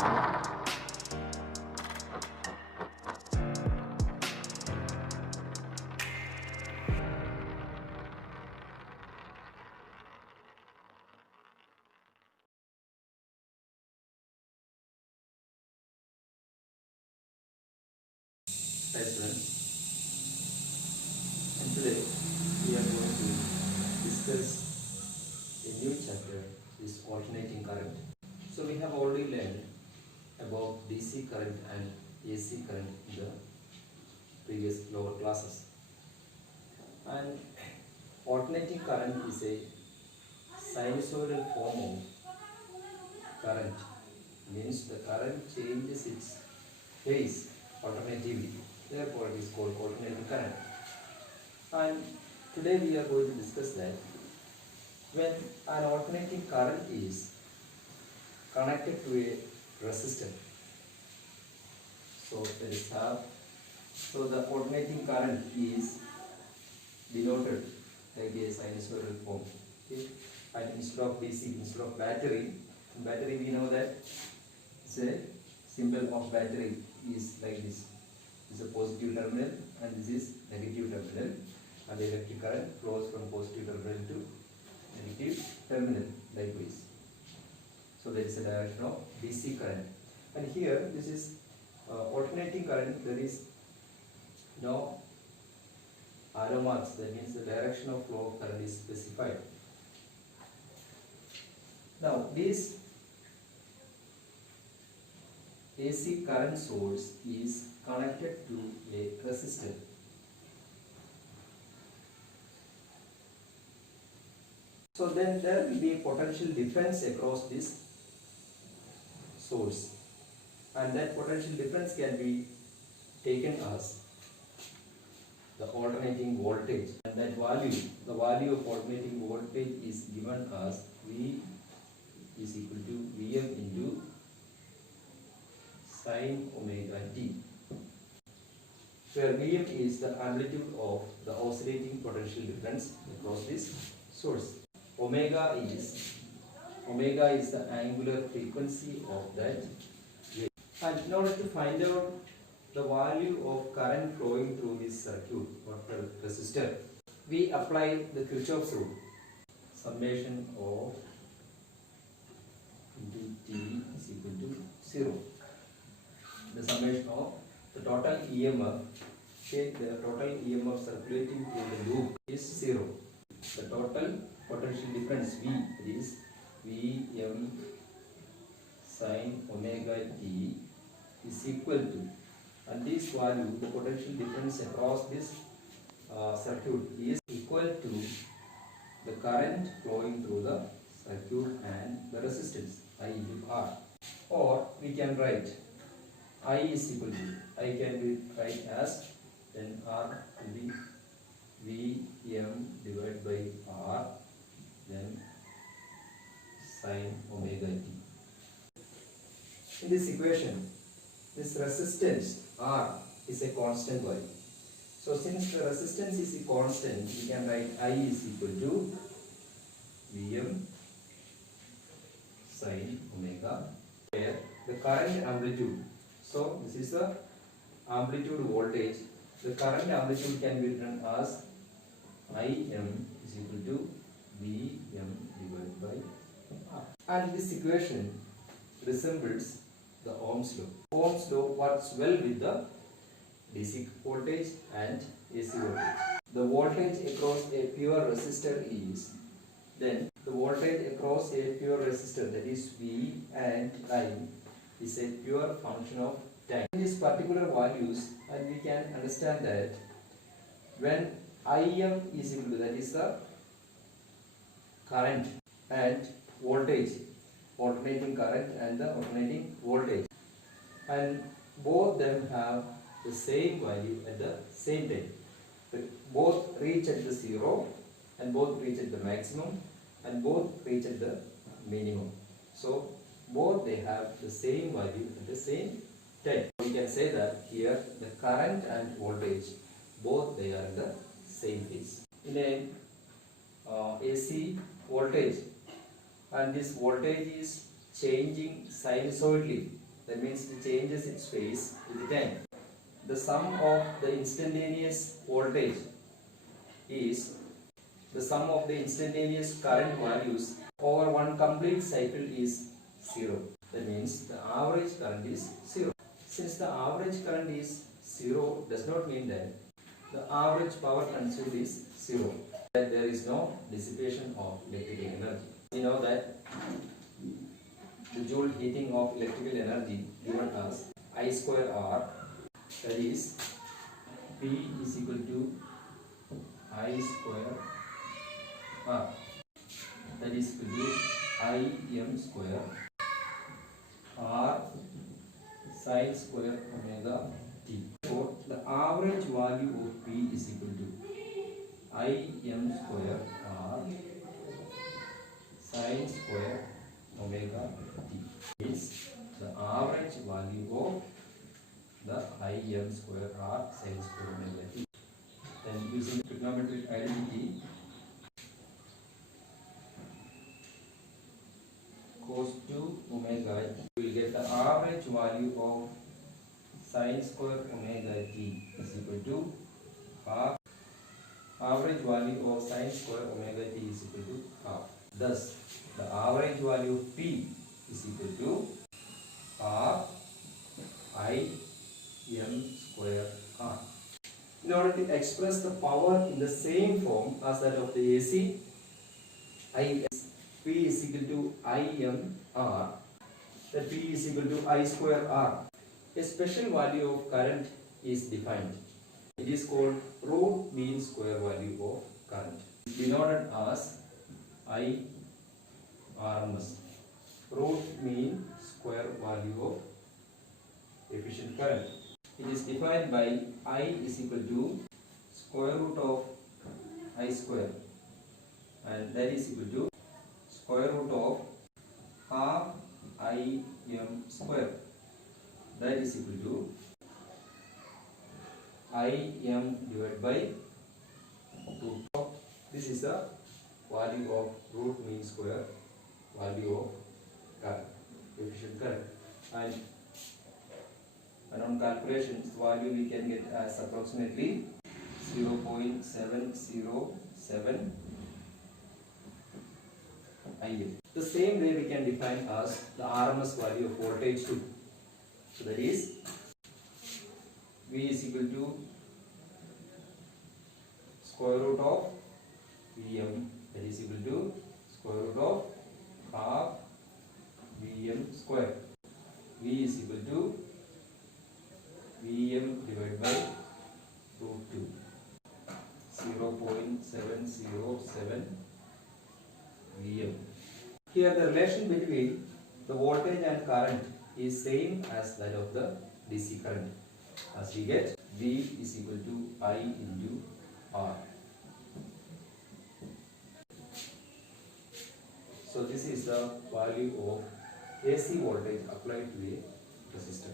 Hi students, and today we are going to discuss a new chapter, is alternating current. So we have already learned about DC current and AC current in the previous lower classes. And alternating current is a sinusoidal form of current, means the current changes its phase alternatively. Therefore, it is called alternating current. And today we are going to discuss that when an alternating current is connected to a resistor. So there is the alternating current is denoted like a sinusoidal form. Okay? And instead of DC, instead of battery we know that say symbol of battery is like this. This is a positive terminal and this is negative terminal, and the electric current flows from positive terminal to negative terminal likewise. So there is a direction of DC current, and here this is alternating current. There is no arrow marks, that means the direction of flow of current is specified. Now this AC current source is connected to a resistor. So then there will be a potential difference across this source, and that potential difference can be taken as the alternating voltage, and that value, the value of alternating voltage is given as V is equal to Vm into sin omega t, where Vm is the amplitude of the oscillating potential difference across this source. Omega is the angular frequency of that wave. And in order to find out the value of current flowing through this circuit or resistor, we apply the Kirchhoff's rule. Summation of into T is equal to 0. The summation of the total EMF, okay, the total EMF circulating through the loop is 0. The total potential difference V is Vm sin omega t is equal to, and this value, the potential difference across this circuit is equal to the current flowing through the circuit and the resistance I into R. Or we can write I is equal to, I can be write as, then R will be Vm divided by R, then sin omega t. In this equation, this resistance R is a constant value. So since the resistance is a constant, we can write I is equal to Vm sin omega, where the current amplitude, so this is the amplitude voltage, the current amplitude can be written as Im is equal to Vm divided by R. And this equation resembles the Ohm's law. Ohm's law works well with the DC voltage and AC voltage. The voltage across a pure resistor is, then the voltage across a pure resistor, that is V and I, is a pure function of time. In these particular values, and we can understand that when Im is equal to, that is the current and voltage, alternating current and the alternating voltage, and both them have the same value at the same time. Both reach at the zero, and both reach at the maximum, and both reach at the minimum. So both they have the same value at the same time. We can say that here the current and voltage, both they are in the same phase. In a AC voltage, and this voltage is changing sinusoidally That means it changes its phase with time. The sum of the instantaneous voltage is the sum of the instantaneous current values over one complete cycle is 0. That means the average current is 0. Since the average current is 0 does not mean that the average power consumed is 0. That there is no dissipation of electrical energy. We know that the joule heating of electrical energy given as I square R, that is P is equal to I square R, that is equal to I m square R sine square omega t. So the average value of P is equal to I m square R sine square omega t is the average value of the I m square R sine square omega t. Then using trigonometric identity, cos 2 omega, we will get the average value of sine square omega t is equal to half. Average value of sine square omega t is equal to half. Thus, the average value of P is equal to half I m square R. In order to express the power in the same form as that of the AC, P is equal to I m R, that P is equal to I square R. A special value of current is defined. It is called root mean square value of current. It is denoted as I RMS, root mean square value of efficient current. It is defined by I is equal to square root of I square, and that is equal to square root of half I m square, that is equal to I m divided by root of. This is the value of root mean square value of current, efficient current. And on calculations, the value we can get as approximately 0.707 IL. The same way we can define as the RMS value of voltage too. So that is V is equal to square root of Vm, that is equal to square root of half Vm square. V is equal to Vm divided by root 2, 0.707 Vm. Here the relation between the voltage and current is same as that of the DC current, as we get V is equal to I into R. So this is the value of AC voltage applied to a resistor.